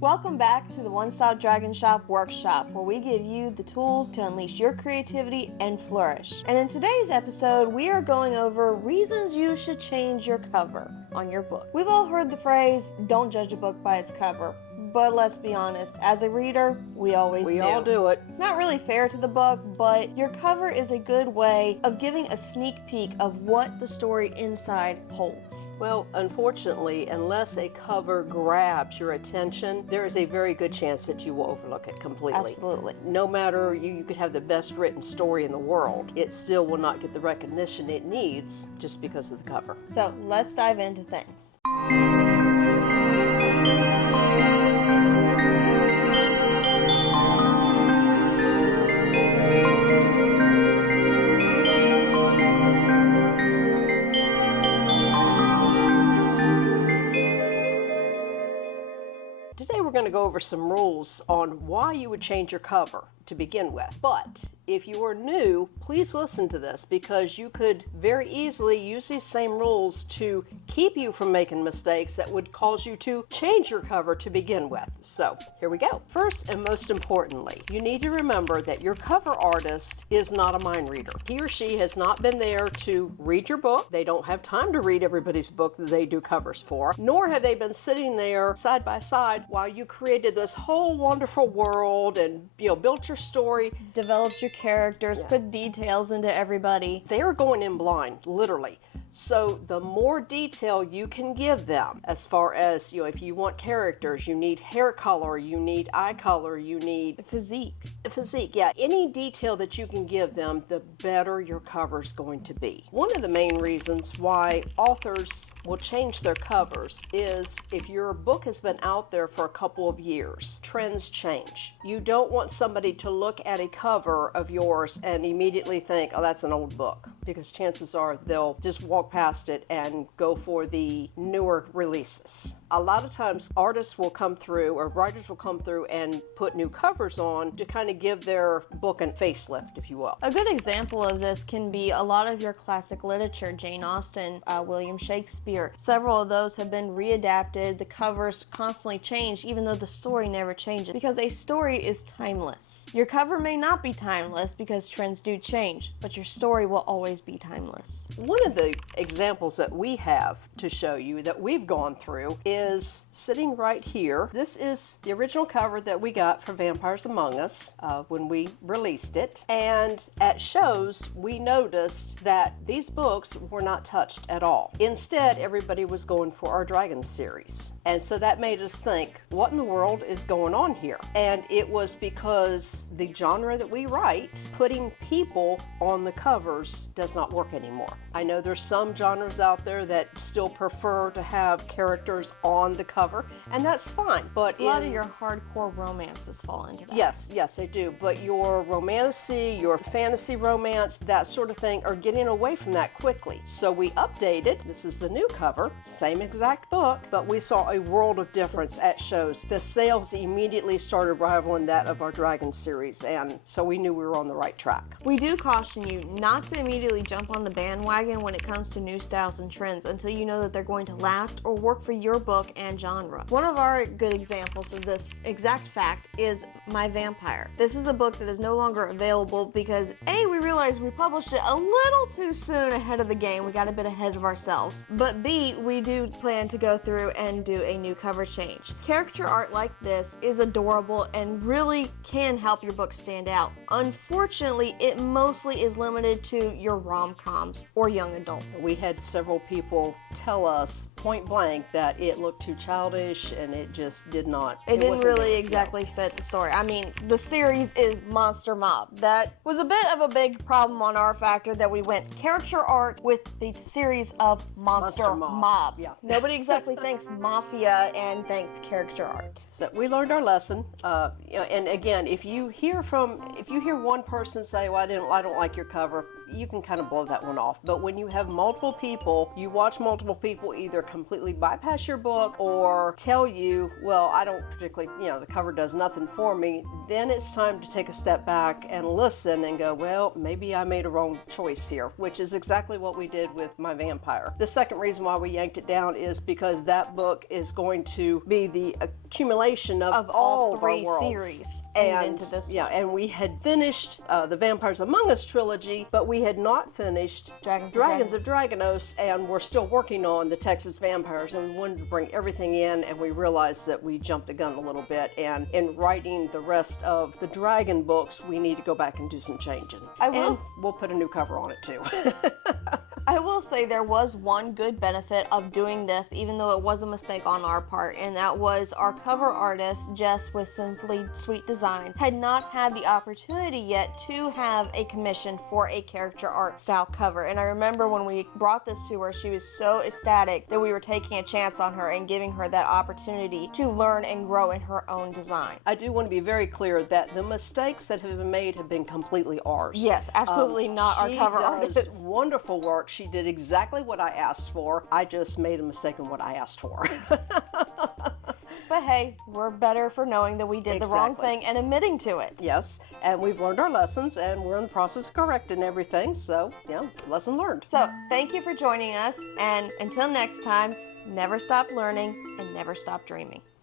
Welcome back to the One Stop Dragon Shop Workshop, where we give you the tools to unleash your creativity and flourish. And in today's episode, we are going over reasons you should change your cover on your book. We've all heard the phrase, don't judge a book by its cover. But let's be honest, as a reader, we always do. We all do it. It's not really fair to the book, but your cover is a good way of giving a sneak peek of what the story inside holds. Well, unfortunately, unless a cover grabs your attention, there is a very good chance that you will overlook it completely. Absolutely. No matter, you could have the best written story in the world, it still will not get the recognition it needs just because of the cover. So let's dive into things. Today we're going to go over some rules on why you would change your cover to begin with. But if you are new, please listen to this because you could very easily use these same rules to keep you from making mistakes that would cause you to change your cover to begin with. So here we go. First and most importantly, you need to remember that your cover artist is not a mind reader. He or she has not been there to read your book. They don't have time to read everybody's book that they do covers for, nor have they been sitting there side by side while you created this whole wonderful world and built your story, Developed your characters, put details into everybody. They are going in blind, literally. So the more detail you can give them, as far as, if you want characters, you need hair color, you need eye color, you need Physique. Yeah. Any detail that you can give them, the better your cover is going to be. One of the main reasons why authors will change their covers is if your book has been out there for a couple of years, trends change. You don't want somebody to look at a cover of yours and immediately think, oh, that's an old book, because chances are they'll just walk past it and go for the newer releases. A lot of times artists will come through, or writers will come through and put new covers on to kind of give their book a facelift, if you will. A good example of this can be a lot of your classic literature, Jane Austen, William Shakespeare. Several of those have been readapted. The covers constantly change, even though the story never changes, because a story is timeless. Your cover may not be timeless because trends do change, but your story will always be timeless. One of the examples that we have to show you that we've gone through is sitting right here. This is the original cover that we got for Vampires Among Us when we released it. And at shows, we noticed that these books were not touched at all. Instead, everybody was going for our Dragon series. And so that made us think, what in the world is going on here? And it was because the genre that we write, putting people on the covers does not work anymore. I know there's some genres out there that still prefer to have characters on the cover, and that's fine. But a lot of your hardcore romances fall into that. Yes, they do. But your romantasy, your fantasy romance, that sort of thing are getting away from that quickly. So we updated. This is the new cover, same exact book, but we saw a world of difference at shows. The sales immediately started rivaling that of our Dragon series, and so we knew we were on the right track. We do caution you not to immediately jump on the bandwagon when it comes to new styles and trends until you know that they're going to last or work for your book and genre. One of our good examples of this exact fact is My Vampire. This is a book that is no longer available because A, we realized we published it a little too soon ahead of the game. We got a bit ahead of ourselves. But B, we do plan to go through and do a new cover change. Character art like this is adorable and really can help your book stand out. Unfortunately, it mostly is limited to your rom-coms or young adult. We had several people tell us point blank that it looked too childish and it just did not. It didn't really exactly fit the story. I mean, the series is Monster Mob. That was a bit of a big problem on our factor that we went character art with the series of Monster Mob. Yeah. Nobody exactly thinks Mafia and thinks character art. So we learned our lesson. And again, if you hear one person say, "Well, I don't like your cover," you can kind of blow that one off. But when you have multiple people, you watch multiple people either completely bypass your book or tell you, well, I don't particularly, the cover does nothing for me, then it's time to take a step back and listen and go, well, maybe I made a wrong choice here, which is exactly what we did with My Vampire. The second reason why we yanked it down is because that book is going to be the accumulation of all three of our worlds. series And into this yeah, one. and we had finished the Vampires Among Us trilogy, but we had not finished Dragons of Dragonos, and we're still working on the Texas Vampires, and we wanted to bring everything in, and we realized that we jumped the gun a little bit, and in writing the rest of the Dragon books, we need to go back and do some changing. And we'll put a new cover on it too. I will say there was one good benefit of doing this, even though it was a mistake on our part, and that was our cover artist, Jess with Simply Sweet Design, had not had the opportunity yet to have a commission for a character art style cover. And I remember when we brought this to her, she was so ecstatic that we were taking a chance on her and giving her that opportunity to learn and grow in her own design. I do want to be very clear that the mistakes that have been made have been completely ours. Yes, absolutely not our cover artist. She does wonderful work. She did exactly what I asked for. I just made a mistake in what I asked for. But hey, we're better for knowing that we did the wrong thing and admitting to it. Yes, and we've learned our lessons, and we're in the process of correcting everything, so, lesson learned. So, thank you for joining us, and until next time, never stop learning and never stop dreaming.